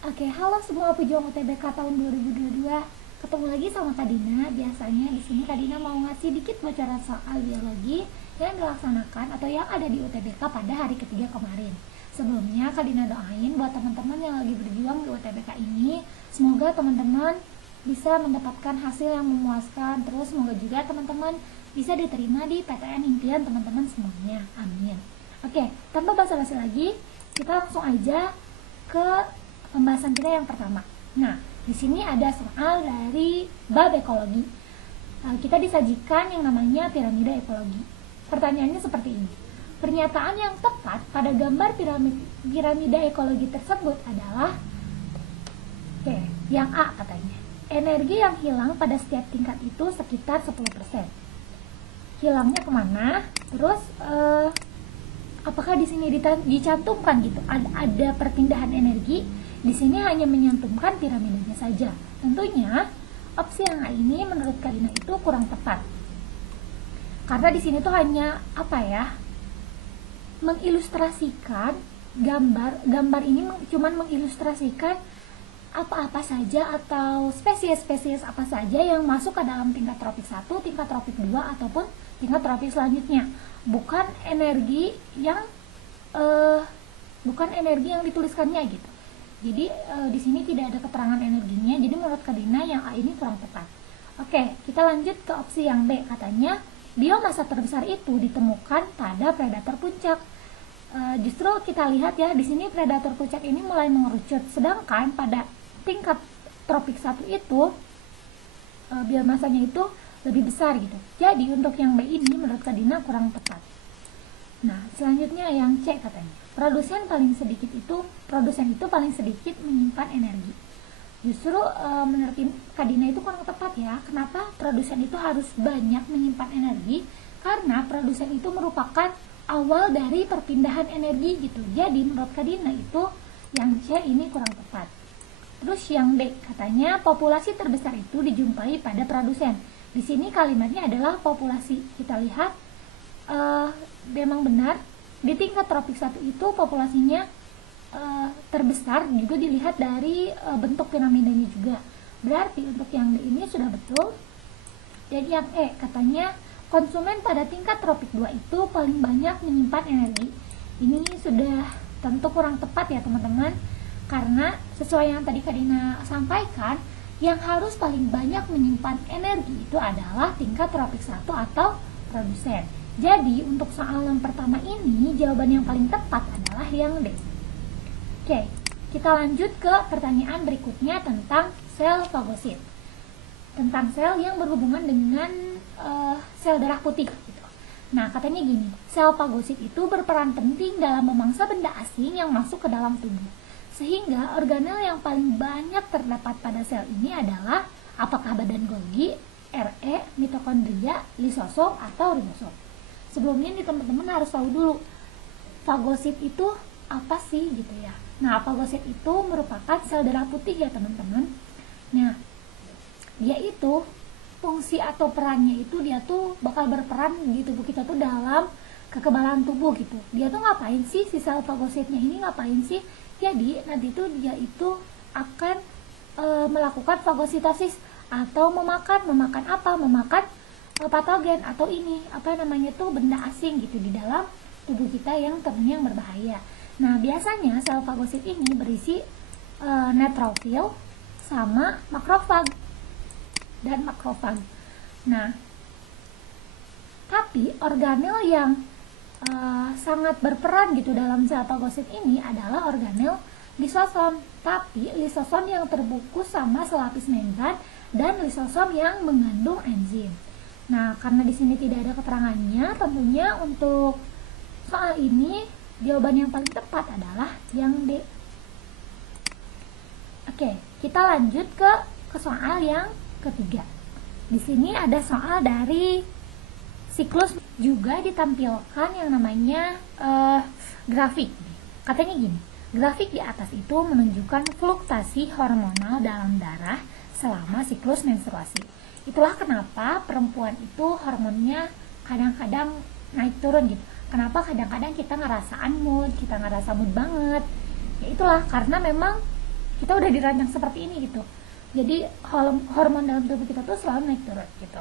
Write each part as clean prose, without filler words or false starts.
Oke, halo semua pejuang UTBK tahun 2022. Ketemu lagi sama Kak Dina. Biasanya di sini Kak Dina mau ngasih dikit bocoran soal biologi yang dilaksanakan atau yang ada di UTBK pada hari ketiga kemarin. Sebelumnya Kak Dina doain buat teman-teman yang lagi berjuang di UTBK ini, semoga teman-teman bisa mendapatkan hasil yang memuaskan. Terus semoga juga teman-teman bisa diterima di PTN impian teman-teman semuanya. Amin. Oke, tanpa basa-basi lagi, kita langsung aja ke pembahasan kita yang pertama. Nah, di sini ada soal dari bab ekologi. Kita disajikan yang namanya piramida ekologi. Pertanyaannya seperti ini. Pernyataan yang tepat pada gambar piramida ekologi tersebut adalah yang A katanya. Energi yang hilang pada setiap tingkat itu sekitar 10%. Hilangnya kemana? Terus apakah di sini dicantumkan gitu? Ada perpindahan energi? Di sini hanya menyantumkan piramidanya saja. Tentunya opsi yang A ini menurut Kak Dina itu kurang tepat. Karena di sini tuh hanya mengilustrasikan gambar ini cuman mengilustrasikan apa-apa saja atau spesies-spesies apa saja yang masuk ke dalam tingkat tropik 1, tingkat tropik 2 ataupun tingkat tropik selanjutnya. Bukan energi yang dituliskannya gitu. Jadi di sini tidak ada keterangan energinya. Jadi menurut Kak Dina yang A ini kurang tepat. Oke, kita lanjut ke opsi yang B. Katanya biomasa terbesar itu ditemukan pada predator puncak. Justru kita lihat ya, di sini predator puncak ini mulai mengerucut. Sedangkan pada tingkat tropik 1 itu biomasanya itu lebih besar gitu. Jadi untuk yang B ini menurut Kak Dina kurang tepat. Nah, selanjutnya yang C katanya. Produsen itu paling sedikit menyimpan energi. Justru menurut Kak Dina itu kurang tepat ya. Kenapa produsen itu harus banyak menyimpan energi? Karena produsen itu merupakan awal dari perpindahan energi gitu. Jadi menurut Kak Dina itu yang C ini kurang tepat. Terus yang D katanya populasi terbesar itu dijumpai pada produsen. Di sini kalimatnya adalah populasi. Kita lihat memang benar di tingkat tropik 1 itu populasinya terbesar, juga dilihat dari bentuk piramidanya juga. Berarti untuk yang D ini sudah betul. Dan yang E katanya konsumen pada tingkat tropik 2 itu paling banyak menyimpan energi. Ini sudah tentu kurang tepat ya teman-teman, karena sesuai yang tadi Kak Dina sampaikan, yang harus paling banyak menyimpan energi itu adalah tingkat tropik 1 atau produsen. Jadi untuk soal yang pertama ini jawaban yang paling tepat adalah yang D. Oke, kita lanjut ke pertanyaan berikutnya tentang sel fagosit. Tentang sel yang berhubungan dengan sel darah putih gitu. Nah, katanya gini, sel fagosit itu berperan penting dalam memangsa benda asing yang masuk ke dalam tubuh. Sehingga organel yang paling banyak terdapat pada sel ini adalah apakah badan Golgi, RE, mitokondria, lisosom atau ribosom. Sebelumnya nih teman-teman harus tahu dulu fagosit itu apa sih gitu ya. Nah, fagosit itu merupakan sel darah putih ya teman-teman. Nah, dia itu fungsi atau perannya itu dia tuh bakal berperan di tubuh kita tuh dalam kekebalan tubuh gitu. Dia tuh ngapain sih si sel fagositnya ini ngapain sih? Jadi nanti tuh dia itu akan melakukan fagositosis atau memakan apa? Memakan patogen atau benda asing gitu di dalam tubuh kita yang tentunya yang berbahaya. Nah, biasanya sel fagosit ini berisi neutrofil sama makrofag dan makrofag. Nah, tapi organel yang sangat berperan gitu dalam sel fagosit ini adalah organel lisosom. Tapi lisosom yang terbungkus sama selapis membran dan lisosom yang mengandung enzim. Nah, karena di sini tidak ada keterangannya, tentunya untuk soal ini jawaban yang paling tepat adalah yang D. Oke, kita lanjut ke soal yang ketiga. Di sini ada soal dari siklus, juga ditampilkan yang namanya grafik. Katanya gini, grafik di atas itu menunjukkan fluktuasi hormonal dalam darah selama siklus menstruasi. Itulah kenapa perempuan itu hormonnya kadang-kadang naik turun gitu. Kenapa kadang-kadang kita ngerasa mood banget. Ya itulah karena memang kita udah dirancang seperti ini gitu. Jadi hormon dalam tubuh kita tuh selalu naik turun gitu.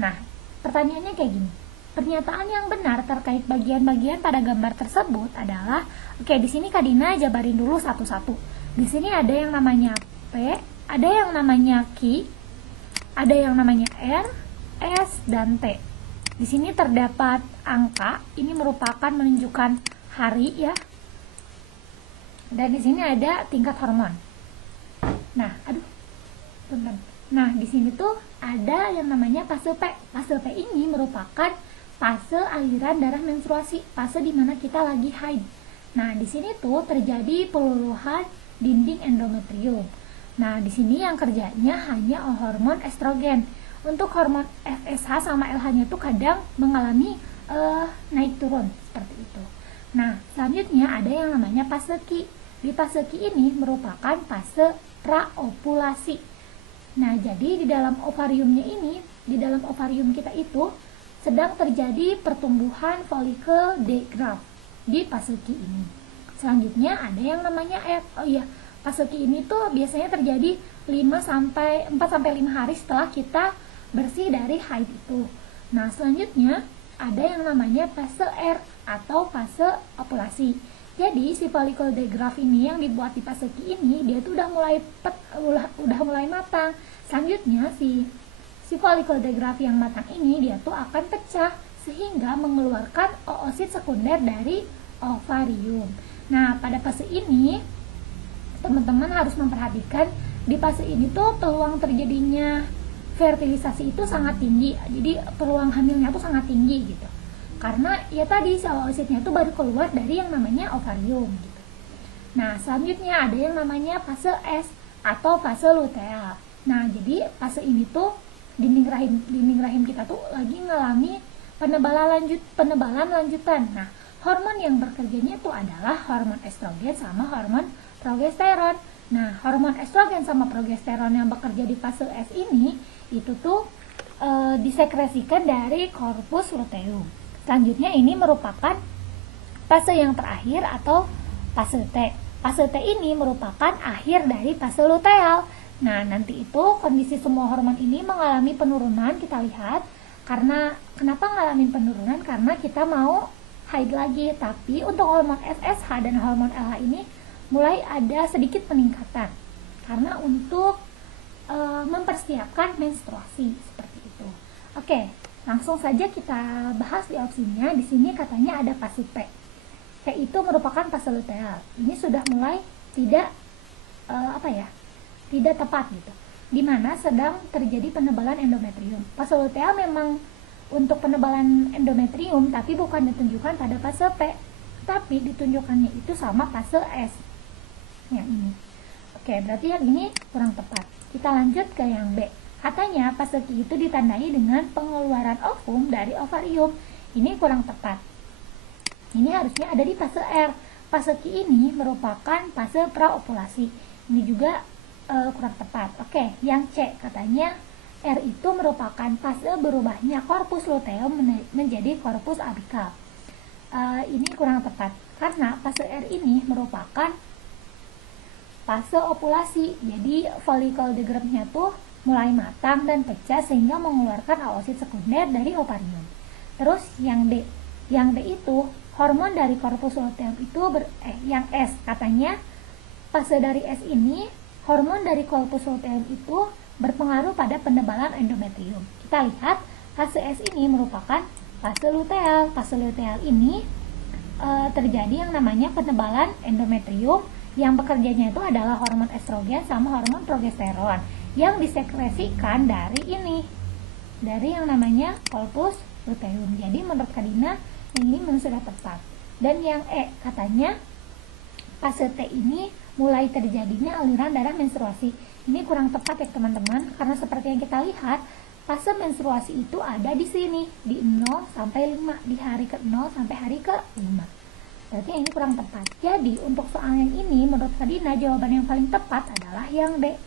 Nah, pertanyaannya kayak gini. Pernyataan yang benar terkait bagian-bagian pada gambar tersebut adalah, oke, di sini Kak Dina jabarin dulu satu-satu. Di sini ada yang namanya P, ada yang namanya Q, ada yang namanya R, S, dan T. Di sini terdapat angka, ini merupakan menunjukkan hari ya. Dan di sini ada tingkat hormon. Nah, bentar. Nah, di sini tuh ada yang namanya fase P. Fase P ini merupakan fase aliran darah menstruasi, fase di mana kita lagi haid. Nah, di sini tuh terjadi peluluhan dinding endometrium. Nah, di sini yang kerjanya hanya hormon estrogen. Untuk hormon FSH sama LH-nya itu kadang mengalami naik turun seperti itu. Nah, selanjutnya ada yang namanya fase Q. Di fase Q ini merupakan fase praovulasi. Nah, jadi di dalam ovariumnya ini, di dalam ovarium kita itu sedang terjadi pertumbuhan folikel degraf di fase Q ini. Selanjutnya ada yang namanya F. Oh iya, fase Q ini tuh biasanya terjadi 4 sampai 5 hari setelah kita bersih dari haid itu. Nah, selanjutnya ada yang namanya fase R atau fase ovulasi. Jadi si folikel degraf ini yang dibuat di fase Q ini dia tuh udah mulai matang. Selanjutnya si folikel degraf yang matang ini dia tuh akan pecah sehingga mengeluarkan oosit sekunder dari ovarium. Nah, pada fase ini teman-teman harus memperhatikan di fase ini tuh peluang terjadinya fertilisasi itu sangat tinggi. Jadi peluang hamilnya tuh sangat tinggi gitu. Karena ya tadi oositnya itu baru keluar dari yang namanya ovarium gitu. Nah, selanjutnya ada yang namanya fase S atau fase luteal. Nah, jadi fase ini tuh dinding rahim kita tuh lagi ngalami penebalan lanjutan. Nah, hormon yang bekerjanya itu adalah hormon estrogen sama hormon progesteron. Nah, hormon estrogen sama progesteron yang bekerja di fase S ini itu tuh disekresikan dari korpus luteum. Selanjutnya ini merupakan fase yang terakhir atau fase T. Fase T ini merupakan akhir dari fase luteal. Nah, nanti itu kondisi semua hormon ini mengalami penurunan, kita lihat. Karena kenapa ngalamin penurunan? Karena kita mau haid lagi. Tapi untuk hormon FSH dan hormon LH ini mulai ada sedikit peningkatan. Karena untuk mempersiapkan menstruasi seperti itu. Oke. Langsung saja kita bahas di opsinya. Di sini katanya ada fase P. P itu merupakan fase luteal. Ini sudah mulai tidak tidak tepat gitu. Di mana sedang terjadi penebalan endometrium. Fase luteal memang untuk penebalan endometrium, tapi bukan ditunjukkan pada fase P, tapi ditunjukkannya itu sama fase S. Yang ini. Oke, berarti yang ini kurang tepat. Kita lanjut ke yang B. Katanya fase Q itu ditandai dengan pengeluaran ovum dari ovarium. Ini kurang tepat. Ini harusnya ada di fase R. Fase Q ini merupakan fase praovulasi. Ini juga kurang tepat. Oke, yang C katanya R itu merupakan fase berubahnya korpus luteum menjadi korpus abikal. Ini kurang tepat karena fase R ini merupakan fase ovulasi. Jadi folikel degrafnya tuh mulai matang dan pecah sehingga mengeluarkan oosit sekunder dari ovarium. Terus yang D. Yang D itu hormon dari korpus luteum itu yang S katanya fase dari S ini hormon dari korpus luteum itu berpengaruh pada penebalan endometrium. Kita lihat fase S ini merupakan fase luteal. Fase luteal ini terjadi yang namanya penebalan endometrium yang bekerjanya itu adalah hormon estrogen sama hormon progesteron yang disekresikan dari yang namanya korpus luteum. Jadi menurut Kak Dina yang ini memang sudah tepat. Dan yang E katanya fase T ini mulai terjadinya aliran darah menstruasi. Ini kurang tepat ya teman-teman, karena seperti yang kita lihat fase menstruasi itu ada di sini di 0 sampai 5, di hari ke-0 sampai hari ke-5. Berarti ini kurang tepat. Jadi untuk soal yang ini menurut Kak Dina jawaban yang paling tepat adalah yang D.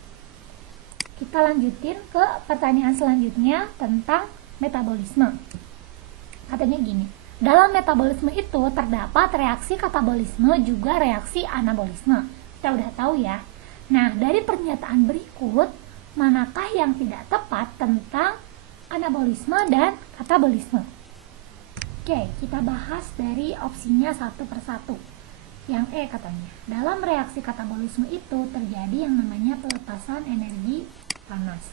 Kita lanjutin ke pertanyaan selanjutnya tentang metabolisme. Katanya gini, dalam metabolisme itu terdapat reaksi katabolisme juga reaksi anabolisme. Kita udah tahu ya. Nah, dari pernyataan berikut, manakah yang tidak tepat tentang anabolisme dan katabolisme? Oke, kita bahas dari opsinya satu persatu. Yang E katanya, dalam reaksi katabolisme itu terjadi yang namanya pelepasan energi panas.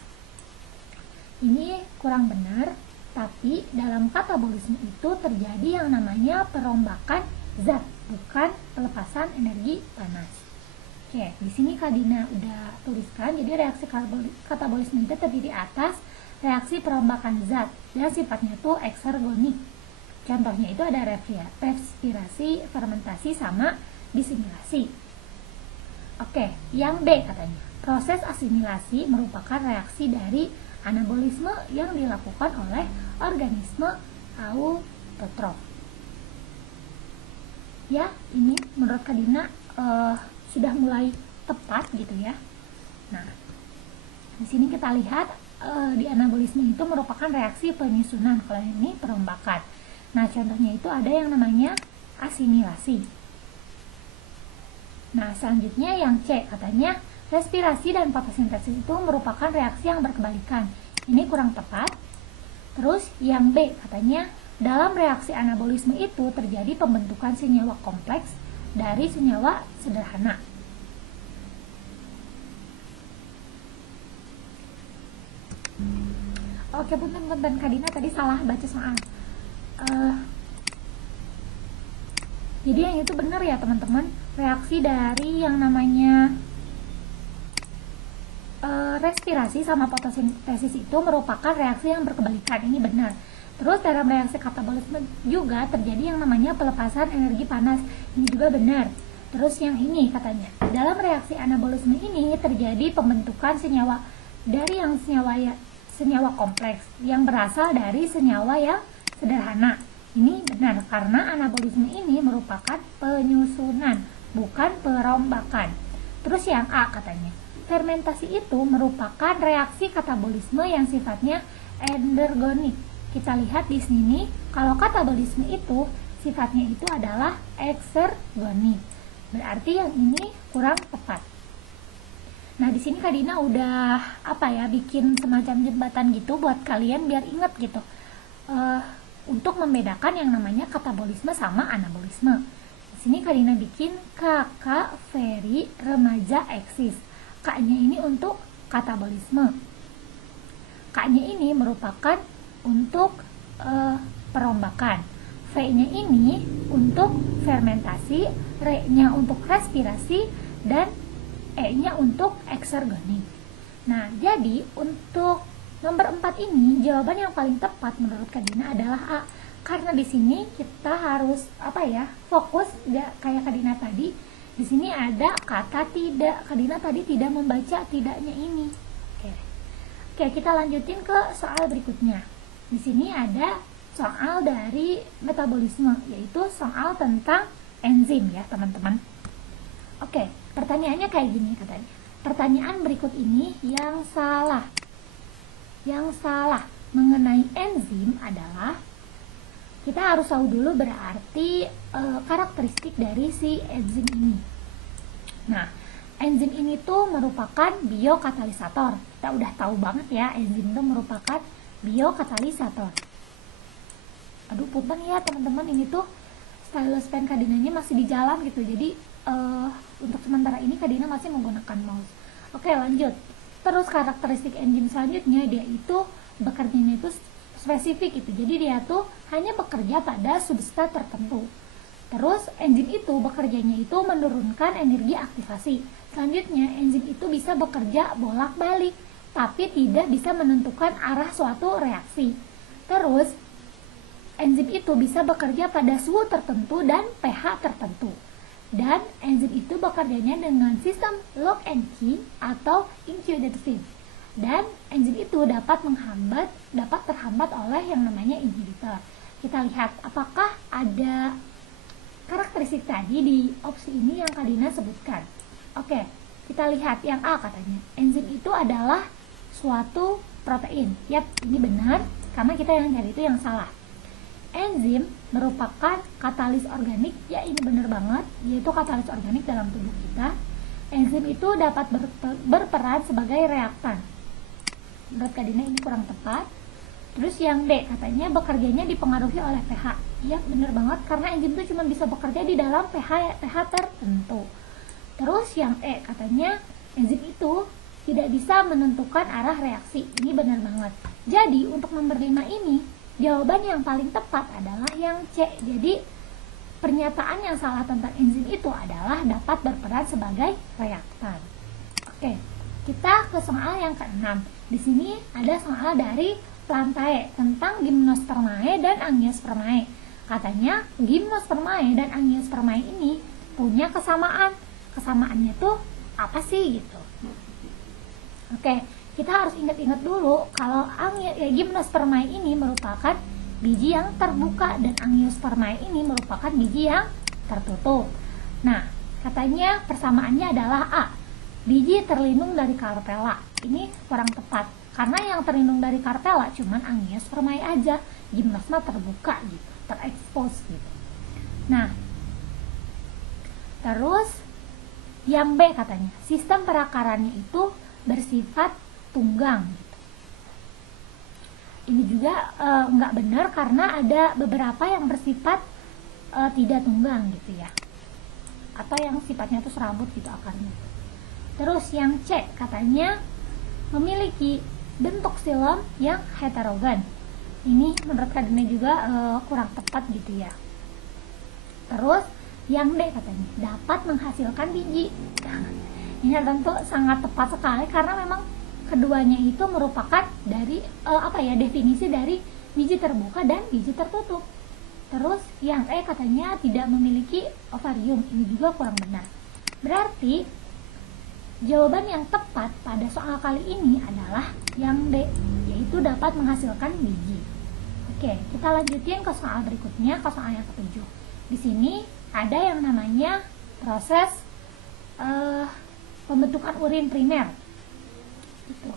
Ini kurang benar, tapi dalam katabolisme itu terjadi yang namanya perombakan zat, bukan pelepasan energi panas. Oke, di sini Kak Dina udah tuliskan, jadi reaksi katabolisme itu terdiri atas reaksi perombakan zat dan sifatnya itu eksergonik. Contohnya itu ada respirasi, fermentasi, sama disimilasi. Oke, yang B katanya, proses asimilasi merupakan reaksi dari anabolisme yang dilakukan oleh organisme autotrof. Ya, ini menurut Kak Dina sudah mulai tepat gitu ya. Nah, di sini kita lihat di anabolisme itu merupakan reaksi penyusunan, kalau ini perombakan. Nah, contohnya itu ada yang namanya asimilasi. Nah, selanjutnya yang C katanya, respirasi dan fotosintesis itu merupakan reaksi yang berkebalikan. Ini kurang tepat. Terus yang B katanya, dalam reaksi anabolisme itu terjadi pembentukan senyawa kompleks dari senyawa sederhana. Oke, punten Kak Dina tadi salah baca soal. Jadi yang itu benar ya teman-teman, reaksi dari yang namanya respirasi sama fotosintesis itu merupakan reaksi yang berkebalikan, ini benar. Terus dalam reaksi katabolisme juga terjadi yang namanya pelepasan energi panas, ini juga benar. Terus yang ini katanya, dalam reaksi anabolisme ini terjadi pembentukan senyawa dari yang senyawa kompleks yang berasal dari senyawa yang sederhana. Ini benar karena anabolisme ini merupakan penyusunan, bukan perombakan. Terus yang A katanya, fermentasi itu merupakan reaksi katabolisme yang sifatnya endergonik. Kita lihat di sini, kalau katabolisme itu sifatnya itu adalah eksergonik. Berarti yang ini kurang tepat. Nah, di sini Kak Dina udah bikin semacam jembatan gitu buat kalian biar ingat gitu. Untuk membedakan yang namanya katabolisme sama anabolisme. Di sini Kak Dina bikin kakak Ferry remaja eksis. K-nya ini untuk katabolisme. K-nya ini merupakan untuk perombakan. V-nya ini untuk fermentasi, R-nya untuk respirasi, dan E-nya untuk eksergonik. Nah, jadi untuk nomor 4 ini jawaban yang paling tepat menurut Kak Dina adalah A. Karena di sini kita harus fokus kayak Kak Dina tadi. Di sini ada kata tidak. Kak Dina tadi tidak membaca tidaknya ini. Oke, kita lanjutin ke soal berikutnya. Di sini ada soal dari metabolisme, yaitu soal tentang enzim ya, teman-teman. Oke, pertanyaannya kayak gini katanya. Pertanyaan berikut ini yang salah. Yang salah mengenai enzim adalah, kita harus tahu dulu berarti karakteristik dari si enzim ini. Nah, enzim ini tuh merupakan biokatalisator. Kita udah tahu banget ya, enzim itu merupakan biokatalisator. Aduh, punten ya teman-teman, ini tuh stylus pen Kak Dinanya masih di jalan gitu. Jadi untuk sementara ini Kak Dina masih menggunakan mouse. Oke, lanjut. Terus karakteristik enzim selanjutnya, dia itu bekerjanya itu spesifik gitu. Jadi dia tuh hanya bekerja pada substrat tertentu. Terus enzim itu bekerjanya itu menurunkan energi aktivasi. Selanjutnya enzim itu bisa bekerja bolak-balik, tapi tidak bisa menentukan arah suatu reaksi. Terus enzim itu bisa bekerja pada suhu tertentu dan pH tertentu. Dan enzim itu bekerjanya dengan sistem lock and key atau inhibitor. Dan enzim itu dapat terhambat oleh yang namanya inhibitor. Kita lihat apakah ada karakteristik tadi di opsi ini yang Kak Dina sebutkan. Oke, kita lihat yang A katanya. Enzim itu adalah suatu protein. Yap, ini benar karena kita yang cari itu yang salah. Enzim merupakan katalis organik, ya ini benar banget, yaitu katalis organik dalam tubuh kita. enzim itu dapat berperan sebagai reaktan. Menurut Kak Dina ini kurang tepat. Terus yang D, katanya bekerjanya dipengaruhi oleh pH. Iya, bener banget, karena enzim itu cuma bisa bekerja di dalam pH tertentu. Terus yang E, katanya enzim itu tidak bisa menentukan arah reaksi. Ini benar banget. Jadi untuk nomor 5 ini, jawaban yang paling tepat adalah yang C. Jadi pernyataan yang salah tentang enzim itu adalah dapat berperan sebagai reaktan. Oke, kita ke soal yang ke-6. Di sini ada soal dari Plantae tentang Gymnospermae dan Angiospermae. Katanya Gymnospermae dan Angiospermae ini punya kesamaan. Kesamaannya tuh apa sih gitu? Oke, kita harus ingat-ingat dulu kalau Gymnospermae ini merupakan biji yang terbuka dan Angiospermae ini merupakan biji yang tertutup. Nah, katanya persamaannya adalah A, biji terlindung dari karpela. Ini kurang tepat. Karena yang terlindung dari karpela cuman Angiospermae aja, Gymnosma terbuka gitu, terekspos gitu. Nah, terus yang B katanya, sistem perakarannya itu bersifat tunggang gitu. Ini juga nggak benar karena ada beberapa yang bersifat tidak tunggang gitu ya, atau yang sifatnya itu serabut gitu akarnya. Terus yang C katanya memiliki bentuk xilem yang heterogen. Ini menurut Kak Dina juga kurang tepat gitu ya. Terus yang D katanya dapat menghasilkan biji. Ini tentu sangat tepat sekali karena memang keduanya itu merupakan dari definisi dari biji terbuka dan biji tertutup. Terus yang E katanya tidak memiliki ovarium. Ini juga kurang benar. Berarti jawaban yang tepat pada soal kali ini adalah yang D, yaitu dapat menghasilkan biji. Oke, kita lanjutin ke soal berikutnya, ke soal yang ke-7. Di sini ada yang namanya proses pembentukan urin primer. Gitu.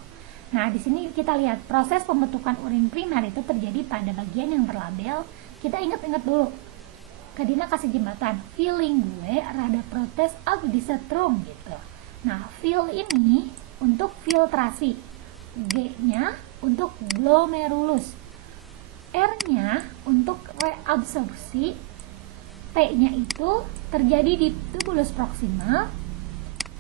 Nah, di sini kita lihat proses pembentukan urin primer itu terjadi pada bagian yang berlabel. Kita ingat-ingat dulu. Kak Dina kasih jembatan, feeling gue rada protes di setrum gitu. Nah, fil ini untuk filtrasi, G-nya untuk glomerulus, R-nya untuk reabsorpsi, T-nya itu terjadi di tubulus proximal,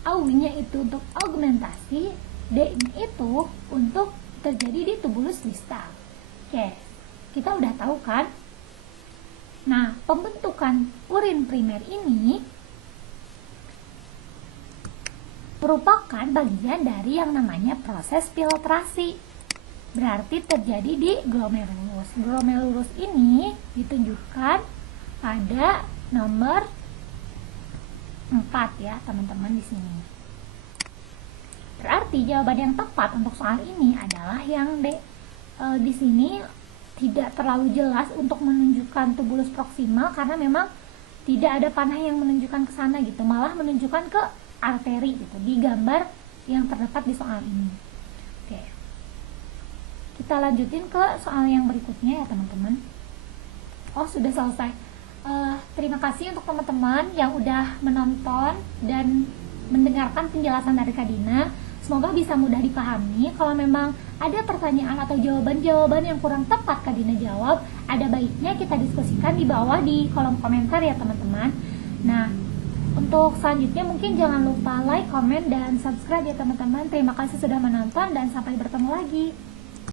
AU-nya itu untuk augmentasi, D-nya itu untuk terjadi di tubulus distal. Oke, kita udah tahu kan? Nah, pembentukan urin primer ini merupakan bagian dari yang namanya proses filtrasi. Berarti terjadi di glomerulus. Glomerulus ini ditunjukkan pada nomor 4 ya, teman-teman di sini. Berarti jawaban yang tepat untuk soal ini adalah yang D. Di sini tidak terlalu jelas untuk menunjukkan tubulus proksimal karena memang tidak ada panah yang menunjukkan ke sana gitu, malah menunjukkan ke arteri gitu di gambar yang terdapat di soal ini. Oke, kita lanjutin ke soal yang berikutnya ya teman-teman. Oh, sudah selesai. Terima kasih untuk teman-teman yang udah menonton dan mendengarkan penjelasan dari Kak Dina. Semoga bisa mudah dipahami. Kalau memang ada pertanyaan atau jawaban-jawaban yang kurang tepat Kak Dina jawab, ada baiknya kita diskusikan di bawah di kolom komentar ya teman-teman. Nah, untuk selanjutnya mungkin jangan lupa like, komen, dan subscribe ya teman-teman. Terima kasih sudah menonton dan sampai bertemu lagi.